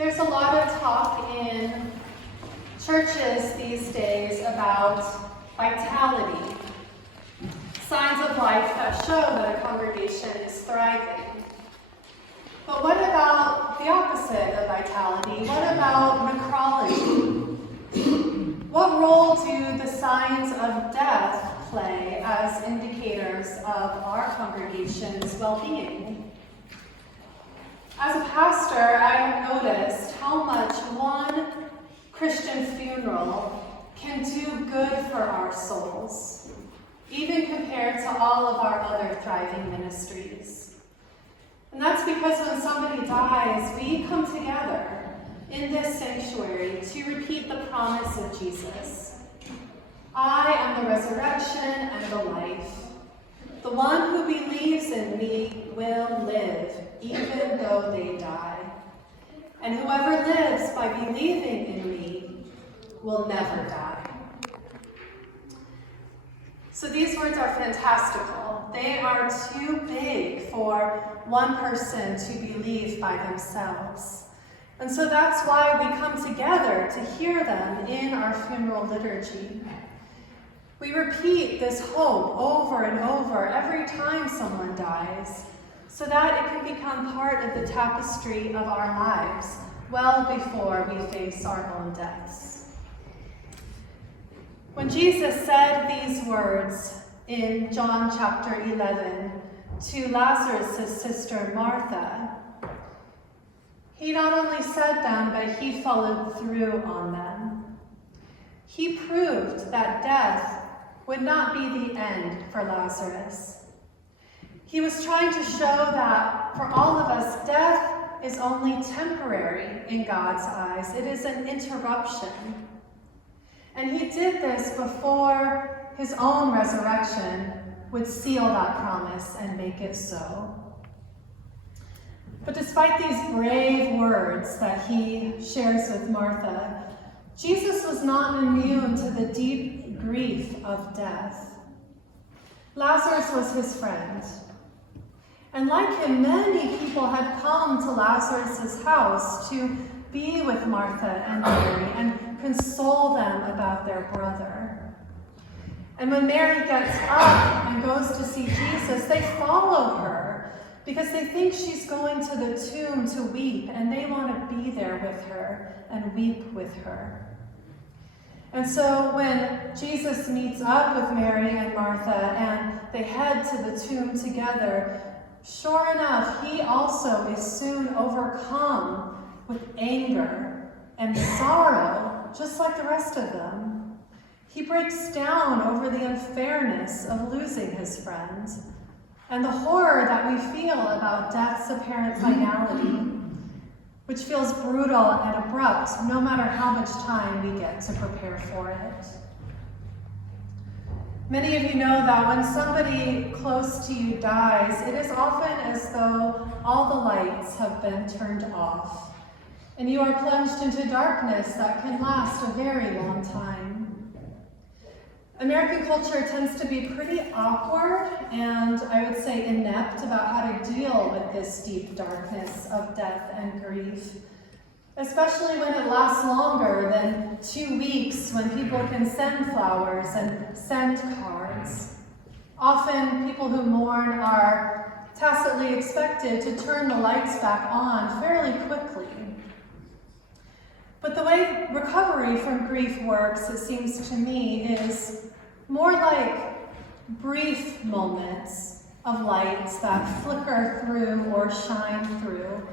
There's a lot of talk in churches these days about vitality, signs of life that show that a congregation is thriving. But what about the opposite of vitality? What about necrology? What role do the signs of death play as indicators of our congregation's well-being? As a pastor, I have noticed how much one Christian funeral can do good for our souls, even compared to all of our other thriving ministries. And that's because when somebody dies, we come together in this sanctuary to repeat the promise of Jesus. I am the resurrection and the life. The one who believes in me will live, even though they die. And whoever lives by believing in me will never die. So these words are fantastical. They are too big for one person to believe by themselves. And so that's why we come together to hear them in our funeral liturgy. We repeat this hope over and over every time someone dies, so that it can become part of the tapestry of our lives well before we face our own deaths. When Jesus said these words in John chapter 11 to Lazarus' sister Martha, he not only said them, but he followed through on them. He proved that death would not be the end for Lazarus. He was trying to show that for all of us, death is only temporary in God's eyes. It is an interruption. And he did this before his own resurrection would seal that promise and make it so. But despite these brave words that he shares with Martha, Jesus was not immune to the deep grief of death. Lazarus was his friend. And like him, many people had come to Lazarus' house to be with Martha and Mary and console them about their brother. And when Mary gets up and goes to see Jesus, they follow her because they think she's going to the tomb to weep, and they want to be there with her and weep with her. And so when Jesus meets up with Mary and Martha and they head to the tomb together, sure enough, he also is soon overcome with anger and sorrow, just like the rest of them. He breaks down over the unfairness of losing his friends and the horror that we feel about death's apparent finality, which feels brutal and abrupt no matter how much time we get to prepare for it. Many of you know that when somebody close to you dies, it is often as though all the lights have been turned off, and you are plunged into darkness that can last a very long time. American culture tends to be pretty awkward and, I would say, inept about how to deal with this deep darkness of death and grief, especially when it lasts longer than 2 weeks, when people can send flowers and send cards. Often, people who mourn are tacitly expected to turn the lights back on fairly quickly. But the way recovery from grief works, it seems to me, is more like brief moments of lights that flicker through or shine through.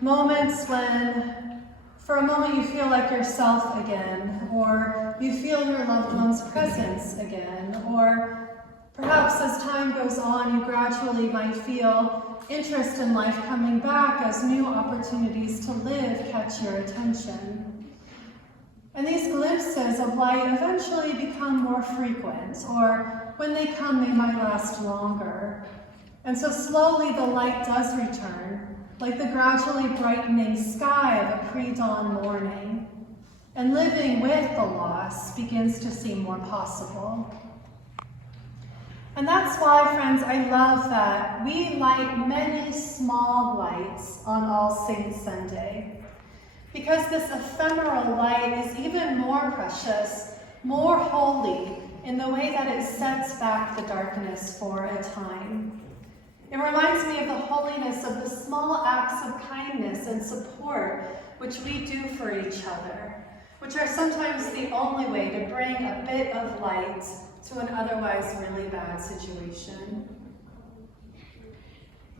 Moments when, for a moment, you feel like yourself again, or you feel your loved one's presence again, or perhaps as time goes on, you gradually might feel interest in life coming back as new opportunities to live catch your attention. And these glimpses of light eventually become more frequent, or when they come, they might last longer. And so slowly the light does return, like the gradually brightening sky of a pre-dawn morning. And living with the loss begins to seem more possible. And that's why, friends, I love that we light many small lights on All Saints Sunday. because this ephemeral light is even more precious, more holy in the way that it sets back the darkness for a time. It reminds me of the holiness of the small acts of kindness and support which we do for each other, which are sometimes the only way to bring a bit of light to an otherwise really bad situation.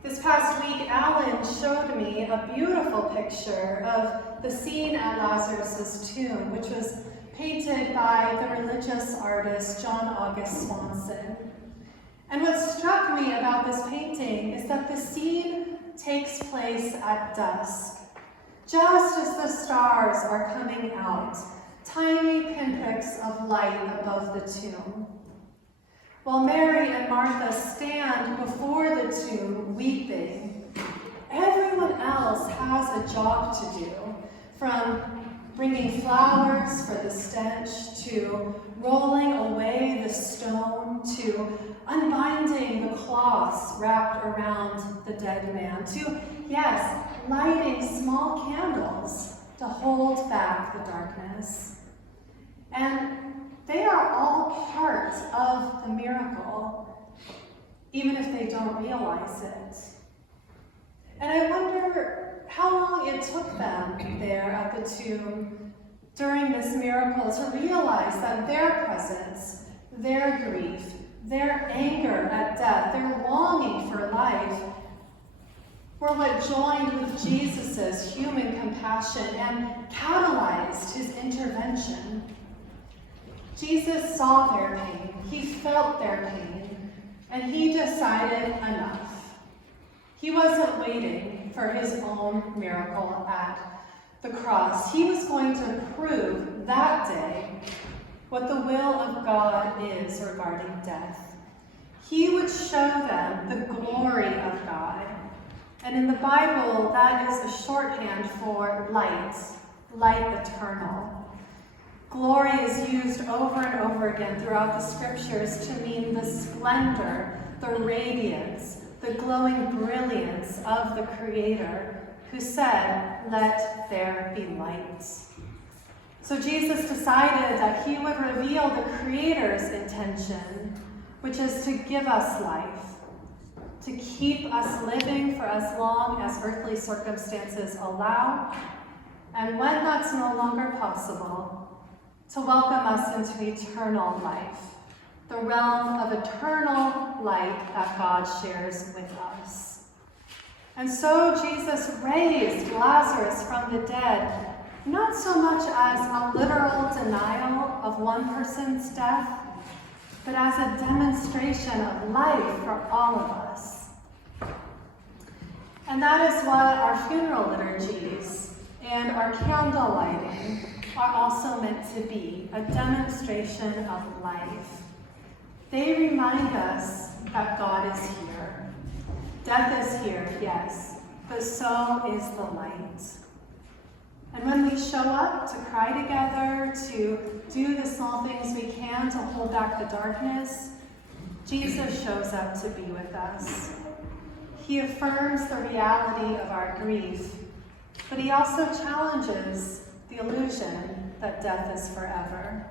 This past week, Alan showed me a beautiful picture of the scene at Lazarus' tomb, which was painted by the religious artist John August Swanson. And what struck me about this painting is that the scene takes place at dusk, just as the stars are coming out, tiny pinpricks of light above the tomb. While Mary and Martha stand before the tomb weeping, everyone else has a job to do, from bringing flowers for the stench, to rolling away the stone, to unbinding the cloths wrapped around the dead man, to, yes, lighting small candles to hold back the darkness. And they are all part of the miracle, even if they don't realize it. And I wonder how long it took them there at the tomb during this miracle to realize that their presence, their grief, their anger at death, their longing for life were what joined with Jesus' human compassion and catalyzed his intervention. Jesus saw their pain, he felt their pain, and he decided enough. He wasn't waiting for his own miracle at the cross. He was going to prove that day what the will of God is regarding death. He would show them the glory of God. And in the Bible, that is a shorthand for light, light eternal. Glory is used over and over again throughout the scriptures to mean the splendor, the radiance, the glowing brilliance of the Creator who said, "Let there be light." So Jesus decided that he would reveal the Creator's intention, which is to give us life, to keep us living for as long as earthly circumstances allow, and when that's no longer possible, to welcome us into eternal life, the realm of eternal light that God shares with us. And so Jesus raised Lazarus from the dead, not so much as a literal denial of one person's death, but as a demonstration of life for all of us. And that is what our funeral liturgies and our candle lighting are also meant to be, a demonstration of life. They remind us that God is here. Death is here, yes, but so is the light. And when we show up to cry together, to do the small things we can to hold back the darkness, Jesus shows up to be with us. He affirms the reality of our grief, but he also challenges the illusion that death is forever.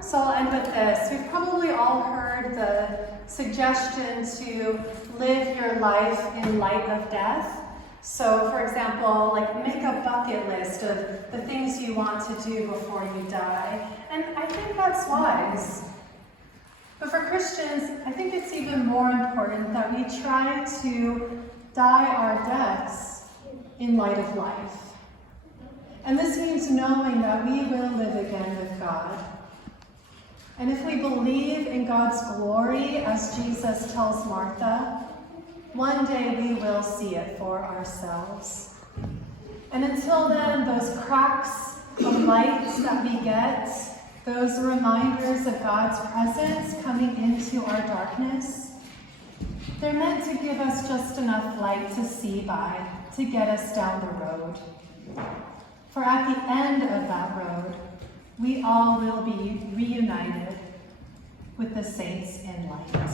So I'll end with this. We've probably all heard the suggestion to live your life in light of death. So, for example, make a bucket list of the things you want to do before you die. And I think that's wise. But for Christians, I think it's even more important that we try to die our deaths in light of life. And this means knowing that we will live again with God. And if we believe in God's glory, as Jesus tells Martha, one day we will see it for ourselves. And until then, those cracks of light that we get, those reminders of God's presence coming into our darkness, they're meant to give us just enough light to see by, to get us down the road. For at the end of that road, we all will be reunited with the saints in light.